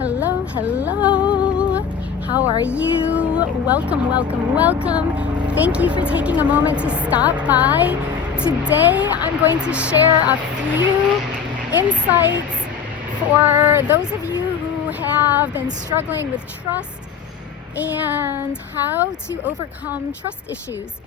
Hello, hello. How are you? Welcome, welcome, welcome. Thank you for taking a moment to stop by. Today, I'm going to share a few insights for those of you who have been struggling with trust and how to overcome trust issues.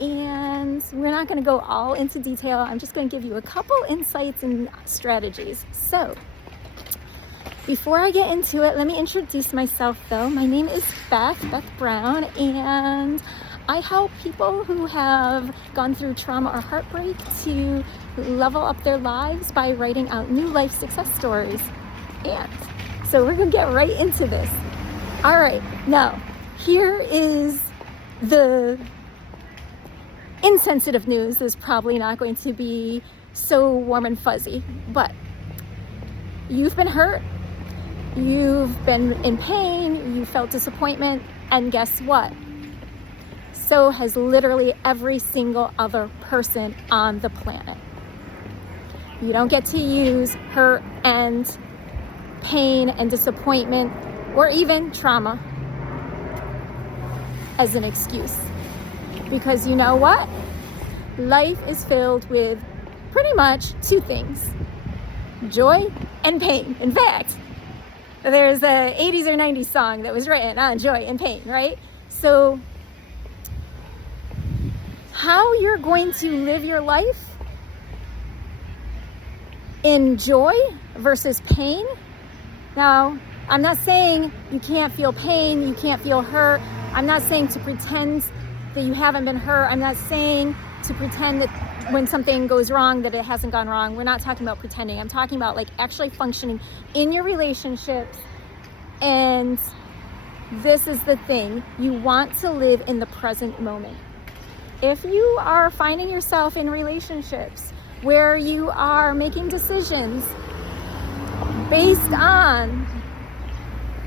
And we're not going to go all into detail. I'm just going to give you a couple insights and strategies. So, before I get into it, let me introduce myself though. My name is Beth Brown, and I help people who have gone through trauma or heartbreak to level up their lives by writing out new life success stories. And so we're gonna get right into this. All right, now here is the insensitive news. This is probably not going to be so warm and fuzzy, but you've been hurt. You've been in pain, you felt disappointment, and guess what? So has literally every single other person on the planet. You don't get to use hurt and pain and disappointment or even trauma as an excuse. Because you know what? Life is filled with pretty much two things: joy and pain. In fact, there's a 80s or 90s song that was written on joy and pain, right? So how you're going to live your life in joy versus pain. Now, I'm not saying you can't feel pain, you can't feel hurt. I'm not saying to pretend that you haven't been hurt. I'm not saying to pretend that when something goes wrong that it hasn't gone wrong. We're not talking about pretending. I'm talking about like actually functioning in your relationships. And this is the thing, you want to live in the present moment. If you are finding yourself in relationships where you are making decisions based on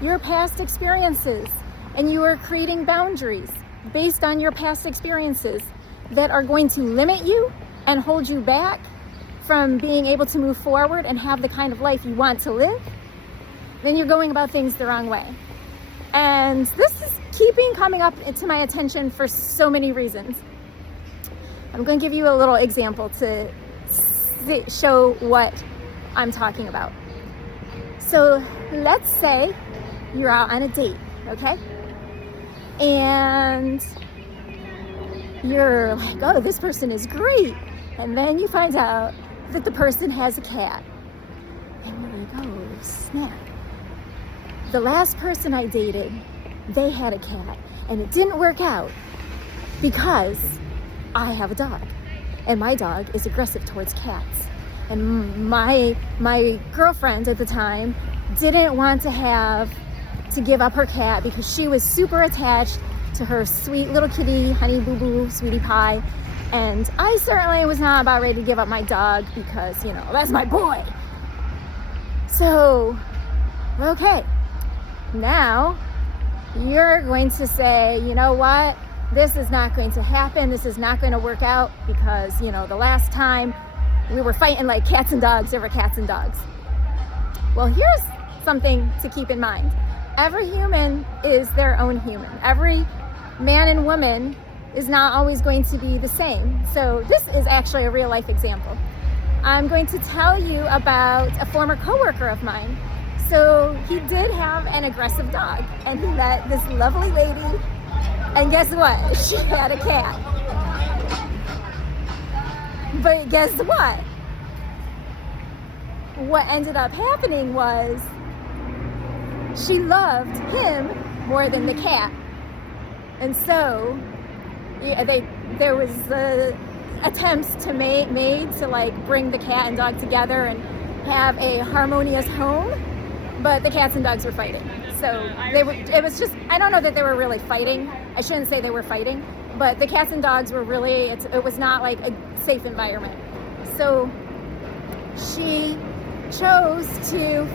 your past experiences and you are creating boundaries based on your past experiences that are going to limit you and hold you back from being able to move forward and have the kind of life you want to live, then you're going about things the wrong way. And this is coming up to my attention for so many reasons. I'm going to give you a little example to show what I'm talking about. So let's say you're out on a date, okay? And you're like, oh, this person is great. And then you find out that the person has a cat. And you're like, oh, snap. The last person I dated, they had a cat. And it didn't work out because I have a dog. And my dog is aggressive towards cats. And my girlfriend at the time didn't want to give up her cat because she was super attached to her sweet little kitty, Honey Boo Boo, Sweetie Pie. And I certainly was not about ready to give up my dog because, that's my boy. So, okay, now you're going to say, you know what? This is not going to happen. This is not going to work out because, the last time we were fighting like cats and dogs over cats and dogs. Well, here's something to keep in mind. Every human is their own human. Every man and woman is not always going to be the same. So this is actually a real life example. I'm going to tell you about a former coworker of mine. So he did have an aggressive dog and he met this lovely lady, and guess what? She had a cat. But guess what? What ended up happening was she loved him more than the cat. And so there was attempts to made to like bring the cat and dog together and have a harmonious home, but the cats and dogs were fighting. So it was just, I don't know that they were really fighting. I shouldn't say they were fighting, but the cats and dogs were really, it was not like a safe environment. So she chose to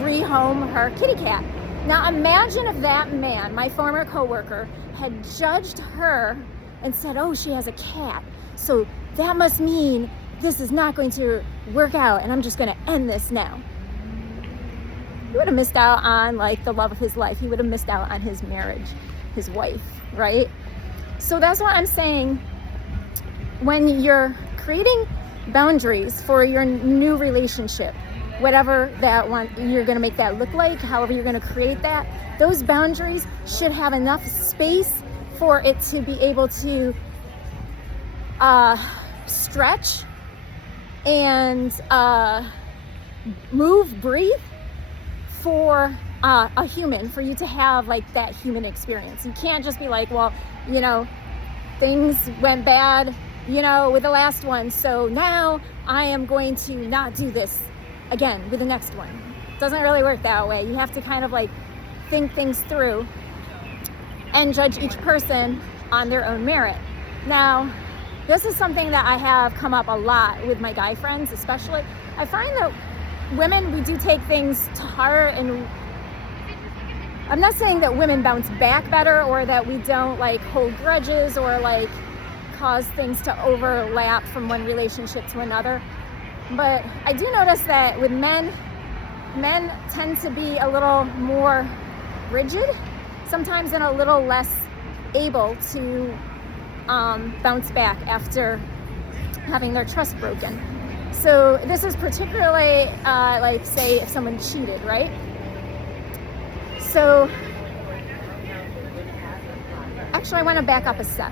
rehome her kitty cat. Now imagine if that man, my former coworker, had judged her and said, oh, she has a cat, so that must mean this is not going to work out and I'm just going to end this now. he would have missed out on like the love of his life. He would have missed out on his marriage, his wife, right? So that's what I'm saying. When you're creating boundaries for your new relationship, whatever that one you're going to make that look like, however you're going to create that, those boundaries should have enough space for it to be able to stretch and move, breathe for a human, for you to have like that human experience. You can't just be like, well, you know, things went bad, you know, with the last one, so now I am going to not do this again with the next one. It doesn't really work that way. You have to kind of like think things through and judge each person on their own merit. Now, this is something that I have come up a lot with my guy friends, especially. I find that women, we do take things to heart, and I'm not saying that women bounce back better or that we don't like hold grudges or like cause things to overlap from one relationship to another. But I do notice that with men tend to be a little more rigid sometimes and a little less able to bounce back after having their trust broken. So this is particularly like, say, if someone cheated, right? So actually I want to back up a step.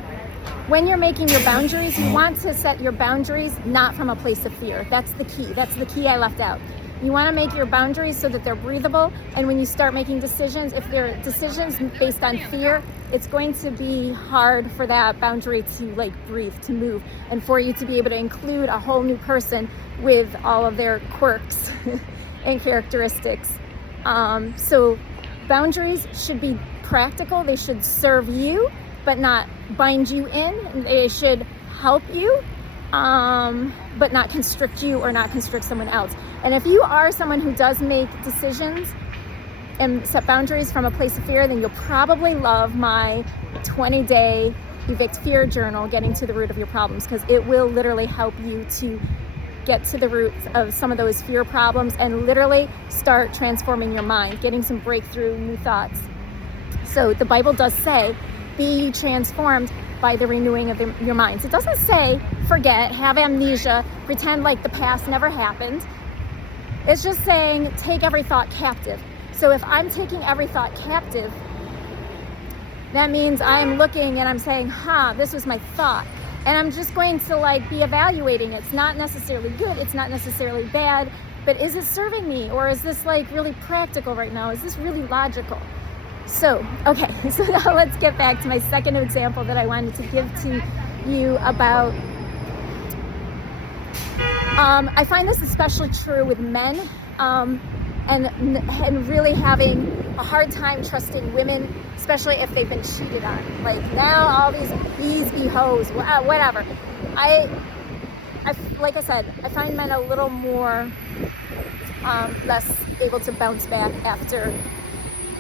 When you're making your boundaries, you want to set your boundaries not from a place of fear. That's the key. That's the key I left out. You want to make your boundaries so that they're breathable, and when you start making decisions, if they're decisions based on fear, it's going to be hard for that boundary to like breathe, to move, and for you to be able to include a whole new person with all of their quirks and characteristics. So boundaries should be practical. They should serve you, but not bind you in. They should help you, but not constrict you or not constrict someone else. And if you are someone who does make decisions and set boundaries from a place of fear, then you'll probably love my 20-day EVICT fear journal, getting to the root of your problems, because it will literally help you to get to the roots of some of those fear problems and literally start transforming your mind, getting some breakthrough new thoughts. So the Bible does say, be ye transformed by the renewing of your minds. It doesn't say forget, have amnesia, pretend like the past never happened. It's just saying take every thought captive. So if I'm taking every thought captive, that means I'm looking and I'm saying, this was my thought. And I'm just going to like be evaluating it. It's not necessarily good, it's not necessarily bad, but is it serving me? Or is this like really practical right now? Is this really logical? So, okay, so now let's get back to my second example that I wanted to give to you about, I find this especially true with men, and really having a hard time trusting women, especially if they've been cheated on. Like now all these bees be hoes, whatever. Like I said, I find men a little more less able to bounce back after,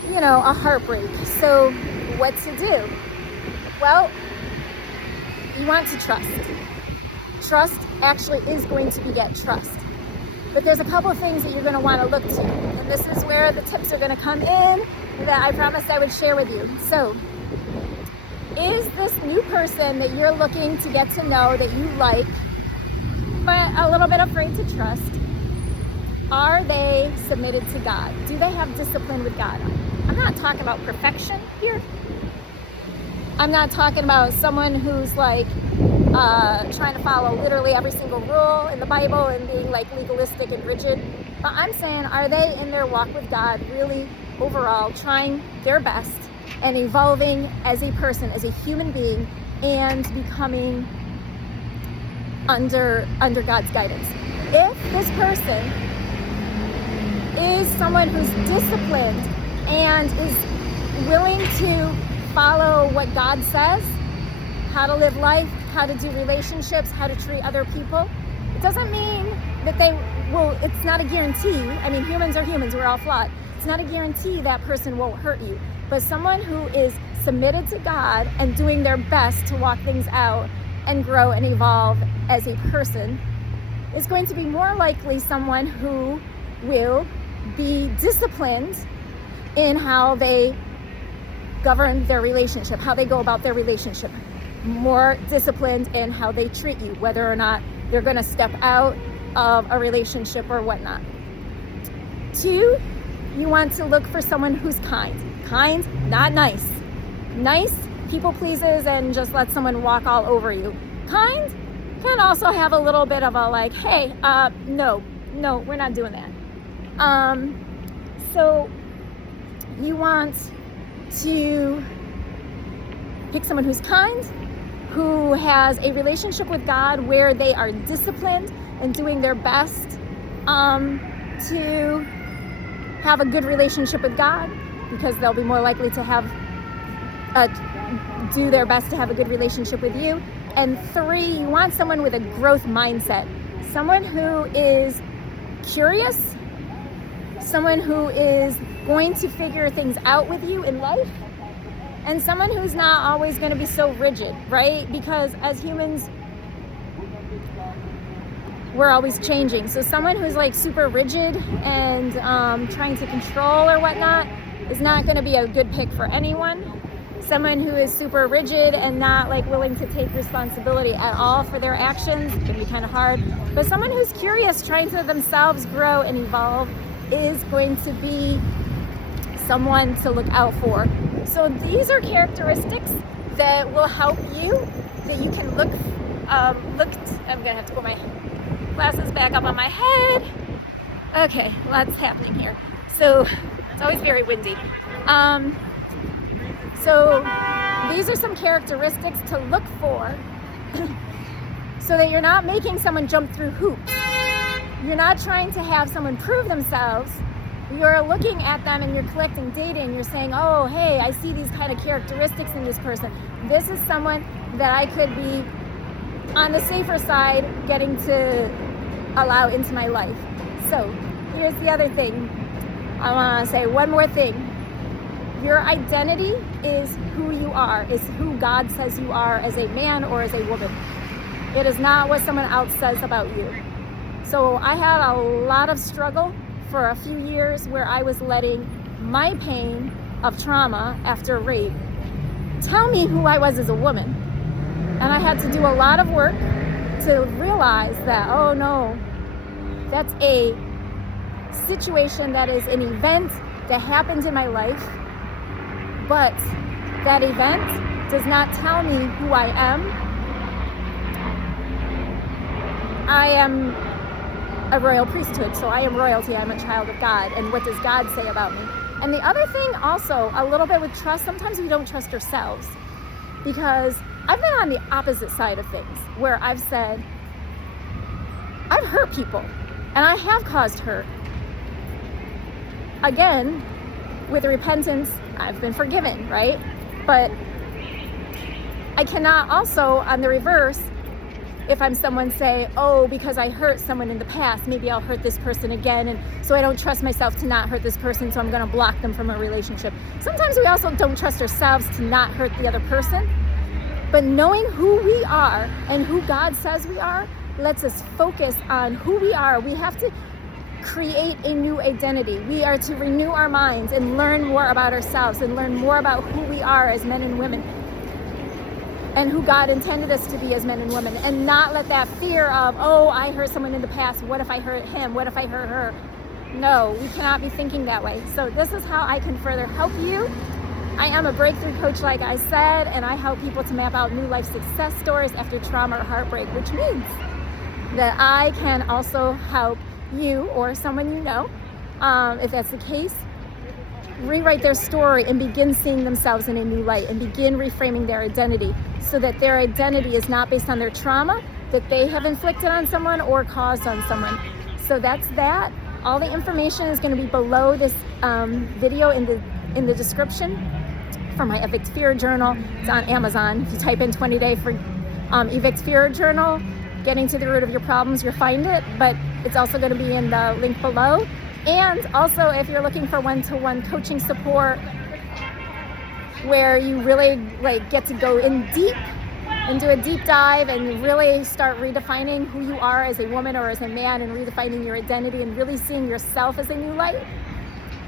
you know, a heartbreak. So what to do? Well, you want to trust. Trust actually is going to beget trust. But there's a couple of things that you're going to want to look to. And this is where the tips are going to come in that I promised I would share with you. So, is this new person that you're looking to get to know, that you like, but a little bit afraid to trust, are they submitted to God? Do they have discipline with God? I'm not talking about perfection here. I'm not talking about someone who's like trying to follow literally every single rule in the Bible and being like legalistic and rigid. But I'm saying, are they in their walk with God really overall trying their best and evolving as a person, as a human being, and becoming under God's guidance? If this person is someone who's disciplined and is willing to follow what God says, how to live life, how to do relationships, how to treat other people, it doesn't mean that they will, it's not a guarantee. I mean, humans are humans, we're all flawed. It's not a guarantee that person won't hurt you. But someone who is submitted to God and doing their best to walk things out and grow and evolve as a person is going to be more likely someone who will be disciplined in how they govern their relationship, how they go about their relationship, more disciplined in how they treat you, whether or not they're going to step out of a relationship or whatnot. 2, you want to look for someone who's kind. Kind, not nice. Nice, people pleases and just let someone walk all over you. Kind can also have a little bit of a like, hey, no, we're not doing that. So you want to pick someone who's kind, who has a relationship with God where they are disciplined and doing their best to have a good relationship with God, because they'll be more likely to have do their best to have a good relationship with you. And 3, you want someone with a growth mindset, someone who is curious, someone who is going to figure things out with you in life, and someone who's not always going to be so rigid, right? Because as humans, we're always changing. So someone who's like super rigid and trying to control or whatnot is not going to be a good pick for anyone. Someone who is super rigid and not like willing to take responsibility at all for their actions can be kind of hard. But someone who's curious, trying to themselves grow and evolve, is going to be someone to look out for. So these are characteristics that will help you, that you can look, I'm gonna have to put my glasses back up on my head. Okay, lots happening here. So it's always very windy. So these are some characteristics to look for so that you're not making someone jump through hoops. You're not trying to have someone prove themselves. You're looking at them and you're collecting data and you're saying, oh, hey, I see these kind of characteristics in this person. This is someone that I could be on the safer side getting to allow into my life. So here's the other thing. I want to say one more thing. Your identity is who you are, is who God says you are as a man or as a woman. It is not what someone else says about you. So I had a lot of struggle for a few years where I was letting my pain of trauma after rape tell me who I was as a woman. And I had to do a lot of work to realize that, oh no, that's a situation, that is an event that happened in my life, but that event does not tell me who I am. I am a royal priesthood, so I am royalty, I'm a child of God, and what does God say about me? And the other thing also, a little bit with trust, sometimes we don't trust ourselves, because I've been on the opposite side of things, where I've said, I've hurt people, and I have caused hurt. Again, with repentance, I've been forgiven, right? But I cannot also, on the reverse, if I'm someone, say, oh, because I hurt someone in the past, maybe I'll hurt this person again, and so I don't trust myself to not hurt this person, so I'm going to block them from a relationship. Sometimes we also don't trust ourselves to not hurt the other person, but knowing who we are and who God says we are lets us focus on who we are. We have to create a new identity. We are to renew our minds and learn more about ourselves and learn more about who we are as men and women and who God intended us to be as men and women, and not let that fear of, oh, I hurt someone in the past, what if I hurt him, what if I hurt her? No, we cannot be thinking that way. So this is how I can further help you. I am a breakthrough coach, like I said, and I help people to map out new life success stories after trauma or heartbreak, which means that I can also help you or someone you know, if that's the case, rewrite their story and begin seeing themselves in a new light and begin reframing their identity so that their identity is not based on their trauma that they have inflicted on someone or caused on someone. So that's that. All the information is going to be below this video in the description for my EVICT Fear Journal. It's on Amazon. If you type in 20-day for EVICT Fear Journal, getting to the root of your problems, you'll find it, but it's also going to be in the link below. And also, if you're looking for one-to-one coaching support where you really get to go in deep and do a deep dive and really start redefining who you are as a woman or as a man, and redefining your identity and really seeing yourself as a new light,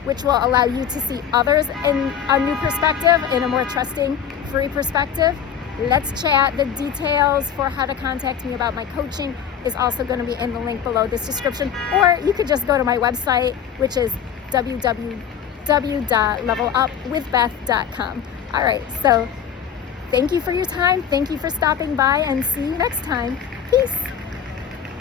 which will allow you to see others in a new perspective, in a more trusting, free perspective, let's chat. The details for how to contact me about my coaching is also going to be in the link below this description, or you could just go to my website, which is www.levelupwithbeth.com. All right, so thank you for your time. Thank you for stopping by, and see you next time. Peace.